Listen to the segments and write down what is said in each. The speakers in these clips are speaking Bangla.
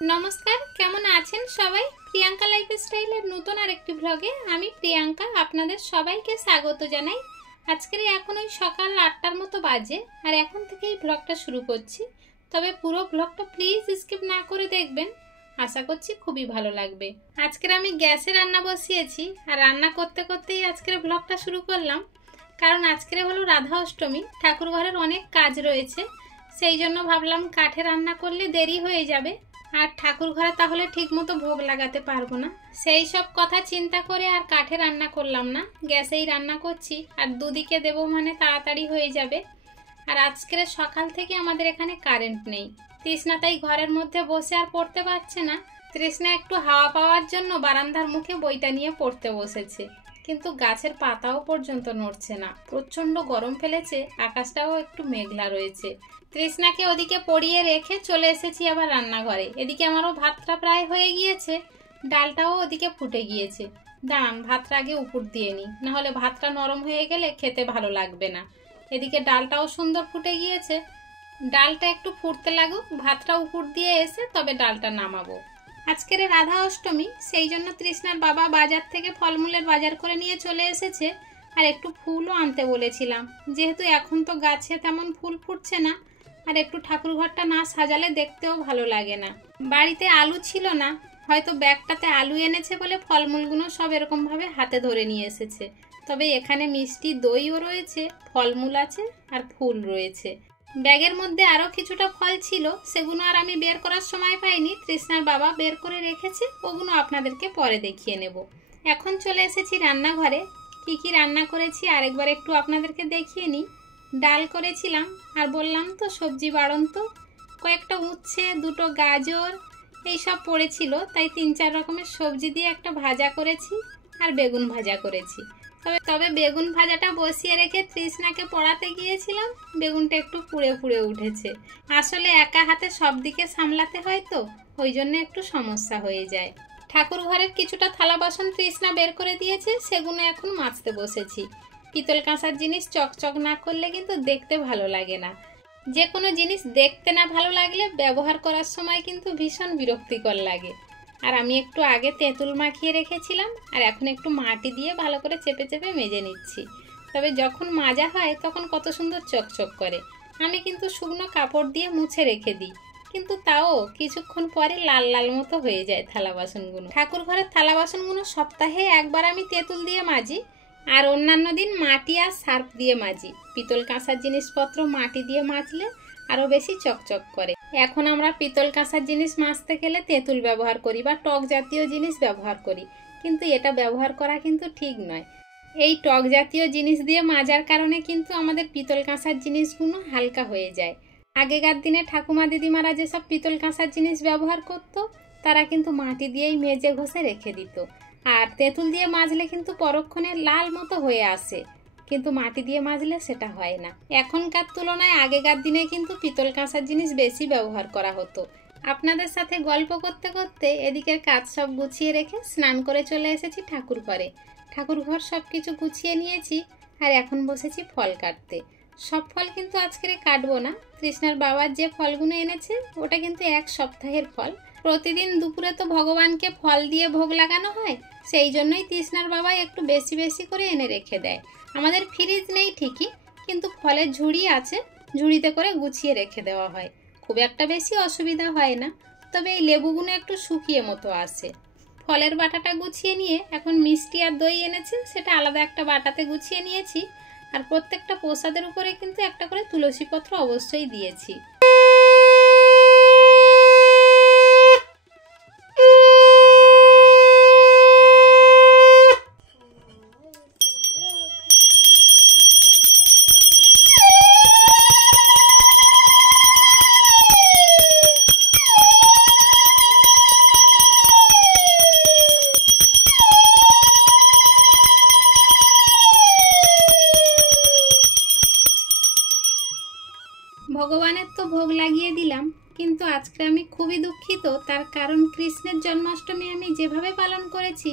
নমস্কার, কেমন আছেন সবাই? প্রিয়াঙ্কা লাইফস্টাইলের নতুন আরেকটি ব্লগে আমি প্রিয়াঙ্কা আপনাদের সবাইকে স্বাগত জানাই। আজকের এখন ওই সকাল 8টার মতো বাজে, আর এখন থেকেই ব্লগটা শুরু করছি। তবে পুরো ব্লগটা প্লিজ স্কিপ না করে দেখবেন, আশা করছি খুবই ভালো লাগবে। আজকের আমি গ্যাসে রান্না বসিয়েছি, আর রান্না করতে করতেই আজকের ব্লগটা শুরু করলাম। কারণ আজকের হলো রাধা অষ্টমী, ঠাকুর ঘরের অনেক কাজ রয়েছে, সেই জন্য ভাবলাম কাঠে রান্না করলে দেরি হয়ে যাবে, আর ঠাকুর ঘরে তাহলে ঠিক মতো ভোগ লাগাতে পারবো না। সেই সব কথা চিন্তা করে আর কাঠে রান্না করলাম না, গ্যাসেই রান্না করছি। আর দুদিকে দেবো মানে তাড়াতাড়ি হয়ে যাবে। আর আজকের সকাল থেকে আমাদের এখানে কারেন্ট নেই। তৃষ্ণা তাই ঘরের মধ্যে বসে আর পড়তে পারছে না। তৃষ্ণা একটু হাওয়া পাওয়ার জন্য বারান্দার মুখে বইটা নিয়ে পড়তে বসেছে, কিন্তু গাছের পাতাও পর্যন্ত নড়ছে না। প্রচণ্ড গরম ফেলেছে, আকাশটাও একটু মেঘলা রয়েছে। তৃষ্ণাকে ওদিকে পড়িয়ে রেখে চলে এসেছি আবার রান্নাঘরে। এদিকে আমারও ভাতটা প্রায় হয়ে গিয়েছে, ডালটাও ওদিকে ফুটে গিয়েছে। দাঁড়ান, ভাতটা আগে উপর দিয়ে নিই, নাহলে ভাতটা নরম হয়ে গেলে খেতে ভালো লাগবে না। এদিকে ডালটাও সুন্দর ফুটে গিয়েছে। ডালটা একটু ফুটতে লাগুক, ভাতটা উপর দিয়ে এসে তবে ডালটা নামাবো। আজকের রাধা অষ্টমী, সেই জন্য তৃষ্ণার বাবা বাজার থেকে ফলমূলের বাজার করে নিয়ে চলে এসেছে। আর একটু ফুলও আনতে বলেছিলাম, যেহেতু এখন তো গাছে তেমন ফুল ফুটছে না, আর একটু ঠাকুর ঘরটা না সাজালে দেখতেও ভালো লাগে না। বাড়িতে আলু ছিল না, হয়তো ব্যাগটাতে আলু এনেছে বলে ফলমূলগুলো সব এরকমভাবে হাতে ধরে নিয়ে এসেছে। তবে এখানে মিষ্টি দইও রয়েছে, ফলমূল আছে আর ফুল রয়েছে। ব্যাগের মধ্যে আরও কিছুটা ফল ছিল, সেগুলো আর আমি বের করার সময় পাইনি। তৃষ্ণার বাবা বের করে রেখেছে, ওগুলো আপনাদেরকে পরে দেখিয়ে নেব। এখন চলে এসেছি রান্নাঘরে। কি কি রান্না করেছি আরেকবার একটু আপনাদেরকে দেখিয়ে নিই। ডাল করেছিলাম, আর বললাম তো সবজি বাড়ন্ত, কয়েকটা উচ্ছে, দুটো গাজর এইসব পড়েছিল, তাই 3-4 রকমের সবজি দিয়ে একটা ভাজা করেছি, আর বেগুন ভাজা করেছি। তবে বেগুন ভাজাটা বসিয়ে রেখে তৃষ্ণাকে পড়াতে গিয়েছিলাম, বেগুনটা একটু পুড়ে পুড়ে উঠেছে। আসলে একা হাতে সব দিকে সামলাতে হয় তো, ওই জন্য একটু সমস্যা হয়ে যায়। ঠাকুর ঘরের কিছুটা থালা বাসন তৃষ্ণা বের করে দিয়েছে, সেগুলো এখন মাজতে বসেছি। পিতল কাঁসার জিনিস চকচক না করলে কিন্তু দেখতে ভালো লাগে না। যে কোনো জিনিস দেখতে না ভালো লাগলে ব্যবহার করার সময় কিন্তু ভীষণ বিরক্তিকর লাগে। আর আমি একটু আগে তেঁতুল মাখিয়ে রেখেছিলাম, আর এখন একটু মাটি দিয়ে ভালো করে চেপে চেপে মেজে নিচ্ছি। তবে যখন মাজা হয় তখন কত সুন্দর চকচক করে। আমি কিন্তু শুকনো কাপড় দিয়ে মুছে রেখে দিই, কিন্তু তাও কিছুক্ষণ পরে লাল লাল মতো হয়ে যায় থালা বাসনগুলো। ঠাকুর ঘরের থালা বাসনগুলো সপ্তাহে একবার আমি তেঁতুল দিয়ে মাজি, আর অন্যান্য দিন মাটি আর সার্ফ দিয়ে মাজি। পিতল কাঁসার জিনিসপত্র মাটি দিয়ে মাজলে আরও বেশি চকচক করে। এখন আমরা পিতল কাঁসার জিনিস মাজতে গেলে তেঁতুল ব্যবহার করি বা টক জাতীয় জিনিস ব্যবহার করি, কিন্তু এটা ব্যবহার করা কিন্তু ঠিক নয়। এই টক জাতীয় জিনিস দিয়ে মাজার কারণে কিন্তু আমাদের পিতল কাঁসার জিনিসগুলো হালকা হয়ে যায়। আগেকার দিনে ঠাকুমা দিদিমারা যেসব পিতল কাঁসার জিনিস ব্যবহার করত, তারা কিন্তু মাটি দিয়েই মেজে ঘষে রেখে দিত। আর তেঁতুল দিয়ে মাজলে কিন্তু পরক্ষণে লাল মতো হয়ে আসে, কিন্তু মাটি দিয়ে মাজলে সেটা হয় না। এখনকার তুলনায় আগেকার দিনে কিন্তু পিতল কাঁসার জিনিস বেশি ব্যবহার করা হতো। আপনাদের সাথে গল্প করতে করতে এদিকের কাজ সব গুছিয়ে রেখে স্নান করে চলে এসেছি ঠাকুর ঘরে। ঠাকুর ঘর সব কিছু গুছিয়ে নিয়েছি, আর এখন বসেছি ফল কাটতে। সব ফল কিন্তু আজকের কাটবো না, তৃষ্ণার বাবার যে ফলগুলো এনেছে ওটা কিন্তু 1 সপ্তাহের ফল। প্রতিদিন দুপুরে তো ভগবানকে ফল দিয়ে ভোগ লাগানো হয়, সেই জন্যই তৃষ্ণার বাবা একটু বেশি বেশি করে এনে রেখে দেয়। আমাদের ফ্রিজ নেই ঠিকই, কিন্তু ফলের ঝুড়ি আছে, ঝুড়িতে করে গুছিয়ে রেখে দেওয়া হয়। খুব একটা বেশি অসুবিধা হয় না, তবে এই লেবুগুলো একটু শুকিয়ে মতো আসে। ফলের বাটাটা গুছিয়ে নিয়ে এখন মিষ্টি আর দই এনেছে, সেটা আলাদা একটা বাটাতে গুছিয়ে নিয়েছি। আর প্রত্যেকটা প্রসাদের উপরে কিন্তু একটা করে তুলসী পত্র অবশ্যই দিয়েছি। ভগবানের তো ভোগ লাগিয়ে দিলাম, কিন্তু আজকে আমি খুবই দুঃখিত। তার কারণ কৃষ্ণের জন্মাষ্টমী আমি যেভাবে পালন করেছি,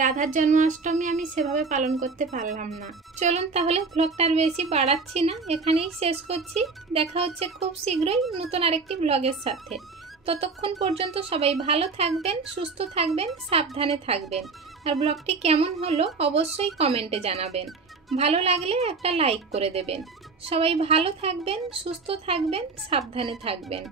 রাধার জন্মাষ্টমী আমি সেভাবে পালন করতে পারলাম না। চলুন তাহলে ব্লগটা আর বেশি বাড়াচ্ছি না, এখানেই শেষ করছি। দেখা হচ্ছে খুব শীঘ্রই নতুন আরেকটি ব্লগের সাথে। ততক্ষণ পর্যন্ত সবাই ভালো থাকবেন, সুস্থ থাকবেন, সাবধানে থাকবেন। আর ব্লগটি কেমন হলো অবশ্যই কমেন্টে জানাবেন। ভালো লাগলে একটা লাইক করে দেবেন। সবাই ভালো থাকবেন, সুস্থ থাকবেন, সাবধানে থাকবেন।